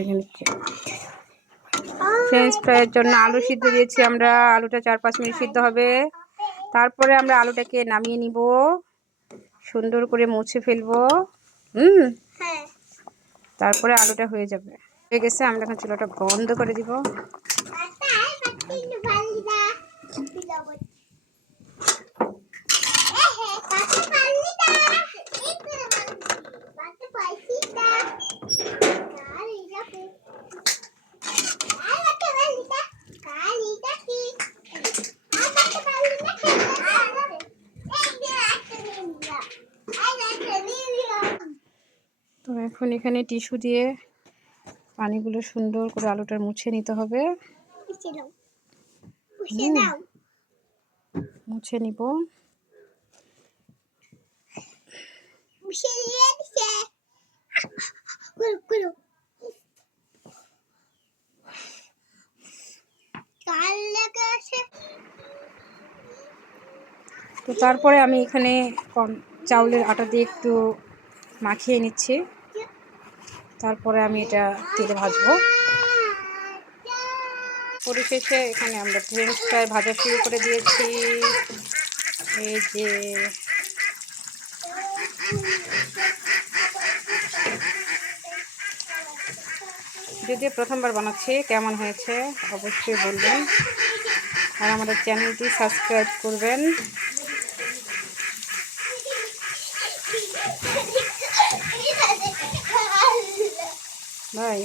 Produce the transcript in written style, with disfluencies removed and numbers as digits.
এখানে ফ্রেঞ্চ ফ্রাইয়ের জন্য আলু সিদ্ধ দিয়েছি আমরা। আলুটা 4-5 মিনিট সিদ্ধ হবে। তারপরে আমরা আলুটাকে নামিয়ে নিব, সুন্দর করে মুছে ফেলবো। তারপরে আলুটা হয়ে যাবে, হয়ে গেছে। আমরা এখন চুলাটা বন্ধ করে দিব। তো এখন এখানে টিস্যু দিয়ে পানিগুলো সুন্দর করে আলুটা মুছে নিতে হবে। মুছে নিব। তো তারপরে আমি এখানে চাউলের আটা দিয়ে একটু মাখিয়ে নিচ্ছি। তারপরে আমি এটা তেলে ভাজবো। পরিশেষে এখানে আমরা ফ্রেঞ্চ ফ্রাই ভাজা শুরু করে দিয়েছি। এই যে যদিও প্রথমবার বানাচ্ছি, কেমন হয়েছে অবশ্যই বলবেন, আর আমাদের চ্যানেলটি সাবস্ক্রাইব করবেন। বাই।